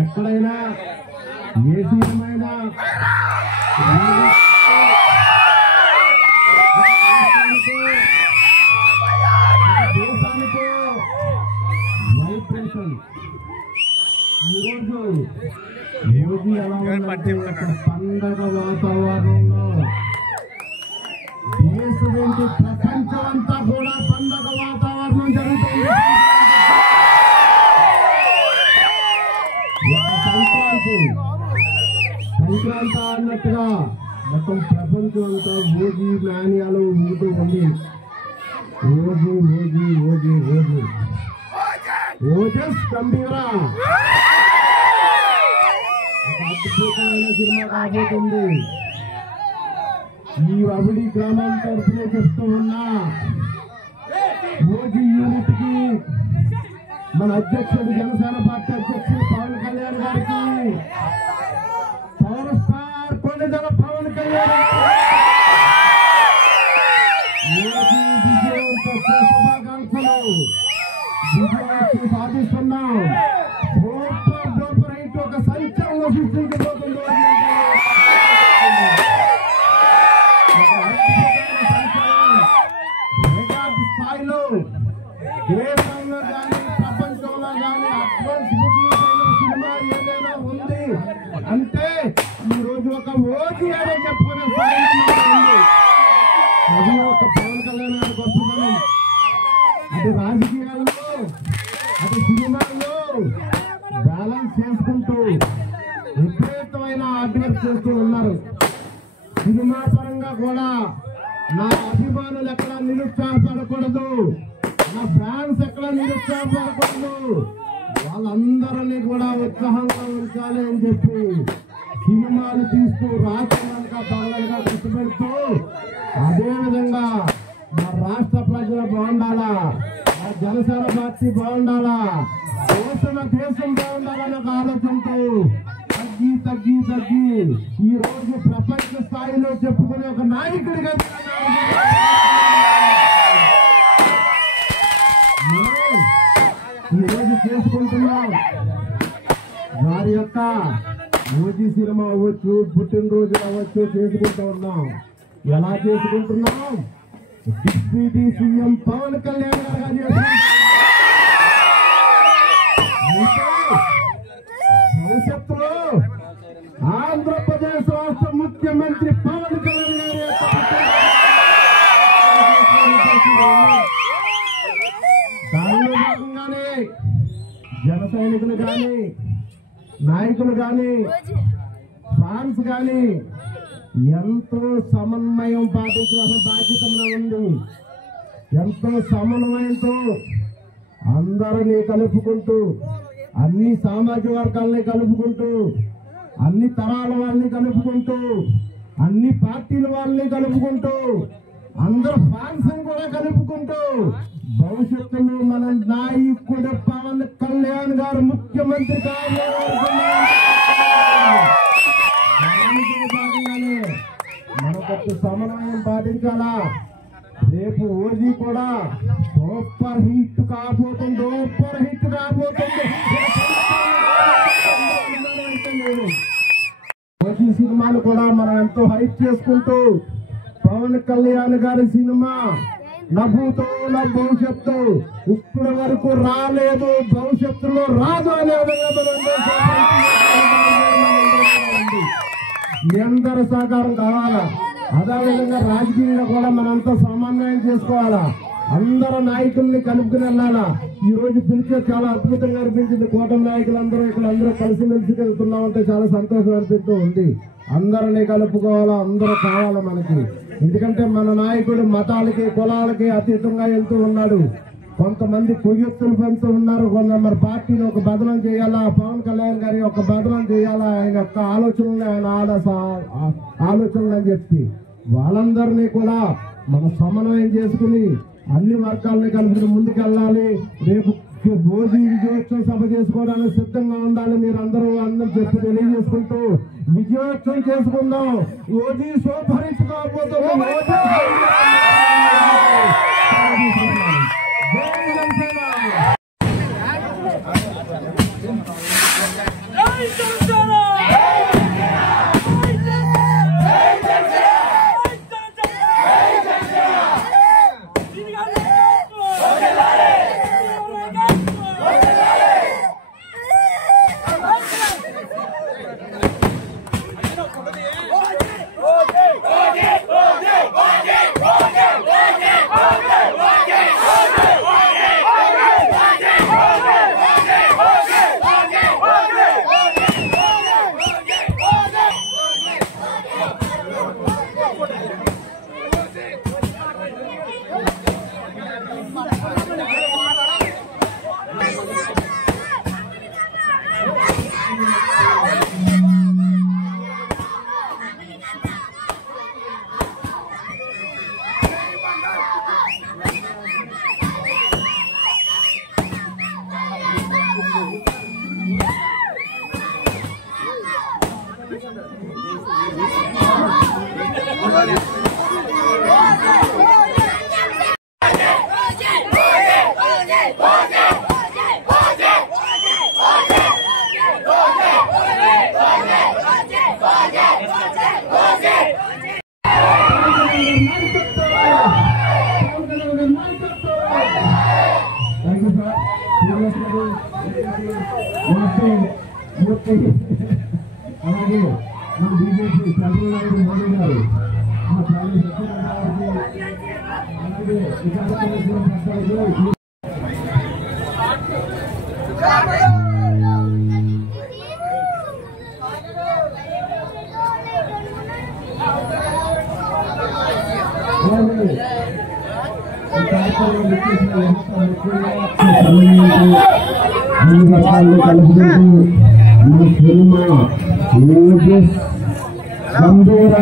ఎక్కడైనా ఏ సీఎమైనా దేశానికో వైబ్రేషన్. ఈరోజు మోదీ ఎలా ఉందంటే పండగ వాతావరణంలో దేశం ఏంటి ప్రపంచం అంతా కూడా పండగ వాతావరణం జరుగుతుంది. సంక్రాంతి అన్నట్టుగా మొత్తం ప్రపంచం అంతా మోదీ నాణ్యాలు ఊగుతూ ఉంది. రోజు రోజు రోజు రోజు ఓజస్ గంభీరా ఒక అద్భుతమైన సినిమా కాబోతుంది. ఈ అవిడి గ్రామం తరఫునే చెప్తూ ఉన్నా మోదీ యూనిట్ కి మన అధ్యక్షుడు జనసేన పార్టీ అధ్యక్షుడు పవన్ కళ్యాణ్ గారికి పవర్ స్టార్ కొండజల పవన్ కళ్యాణ్ మోదీ విజయవంత శుభాకాంక్షలు. విజయాన్ని సాధిస్తున్నాం. సూపర్ డూపర్ హిట్ ఒక సంచలనం సృష్టించబోతుంది. స్థాయిలో దేశంలో కానీ ప్రపంచంలో కానీ అడ్వాన్స్ బుకింగ్ సినిమా ఏదైనా ఉంది అంటే ఈ రోజు ఒక మోదీ అనే చెప్పుకునే స్థాయిలో ఉంది. అది ఒక పవన్ కళ్యాణ్ గారి గొప్పతనం. అది రాజకీయాల్లో అది సినిమాల్లో బ్యాలెన్స్ చేసుకుంటూ విపరీతమైన అడ్వర్స్ చేస్తూ ఉన్నారు. సినిమా పరంగా కూడా నా అభిమానులు ఎక్కడ నిరుత్సాహపడకూడదు, నా ఫ్యాన్స్ ఎక్కడ నిరుత్సాహపడకూడదు, వాళ్ళందరినీ కూడా ఉత్సాహంగా ఉంచాలి అని చెప్పి సినిమాలు తీస్తూ రాష్ట్రాలుగా పగలలుగా కష్టపెడుతూ అదేవిధంగా మా రాష్ట్ర ప్రజలు బాగుండాలా, మా జనసేన పార్టీ బాగుండాలా, దేశం బాగుండాలనే ఒక ఆలోచనతో తగ్గి తగ్గి తగ్గి ఈ రోజు ప్రపంచ స్థాయిలో చెప్పుకునే ఒక నాయకుడిగా ఈ రోజు చేసుకుంటున్నాం. వారి యొక్క మోదీ సినిమా అవ్వచ్చు, పుట్టినరోజు అవ్వచ్చు చేసుకుంటూ ఉన్నాం. ఎలా చేసుకుంటున్నాం? డిప్యూటీ సీఎం పవన్ కళ్యాణ్ గారు భవిష్యత్తులో ఆంధ్రప్రదేశ్ రాష్ట్ర ముఖ్యమంత్రి పవన్ కళ్యాణ్ గారి దానిలో భాగంగానే జన సైనికులు కానీ నాయకులు కానీ ఫ్యాన్స్ కానీ ఎంతో సమన్వయం పాటించాల్సిన బాధ్యత ఉంది. ఎంతో సమన్వయంతో అందరినీ కలుపుకుంటూ అన్ని సామాజిక వర్గాలని కలుపుకుంటూ అన్ని తరాల వాళ్ళని కలుపుకుంటూ అన్ని పార్టీల వాళ్ళని కలుపుకుంటూ అందరు ఫ్యాన్స్ కూడా కలుపుకుంటూ భవిష్యత్తులో మన నాయకుడు పవన్ కళ్యాణ్ గారు ముఖ్యమంత్రి భాగంగానే మనకొక సమన్వయం పాటించాలా. రేపు ఓజీ కూడా సూపర్ హిట్ కాబోతుంది. ఓజీ సినిమాలు కూడా మనం ఎంతో హైప్ చేసుకుంటూ పవన్ కళ్యాణ్ గారి సినిమా నభూతో నా భవిష్యత్తు ఇప్పటి వరకు రాలేదు, భవిష్యత్తులో రాదు అనే మీ అందరి సహకారం కావాలా. అదేవిధంగా రాజకీయంగా కూడా మనంతా సమన్వయం చేసుకోవాలా. అందరూ నాయకుల్ని కలుపుకుని వెళ్ళాలా. ఈ రోజు పిలిచే చాలా అద్భుతంగా అనిపించింది. కూటమి నాయకులందరూ ఇక్కడ అందరూ కలిసిమెలిసి వెళ్తున్నామంటే చాలా సంతోషం అనిపిస్తూ ఉంది. అందరినీ కలుపుకోవాలా, అందరూ కావాలా మనకి. ఎందుకంటే మన నాయకుడు మతాలకి కులాలకి అతీతంగా వెళ్తూ ఉన్నాడు. కొంతమంది కొయ్యొత్తులు పంతూ ఉన్నారు. కొంతమంది పార్టీని ఒక బదలం చేయాలా, పవన్ కళ్యాణ్ గారి ఒక బదలం చేయాలా, ఆయన యొక్క ఆలోచనలు, ఆయన ఆలోచనలు అని చెప్పి వాళ్ళందరినీ కూడా మనం సమన్వయం చేసుకుని అన్ని వర్గాలని కలుపుకుని ముందుకెళ్ళాలి. రేపు మోదీ విజయోత్సవం సభ చేసుకోవడానికి సిద్ధంగా ఉండాలి. మీరు అందరూ చెప్పి తెలియజేసుకుంటూ విజయోత్సవం చేసుకుందాం. మోదీ శోభరించుకోకపోతే అలాగే మన బీజేపీ చంద్రబాబు మోడీ గారు అలాగే గంభీర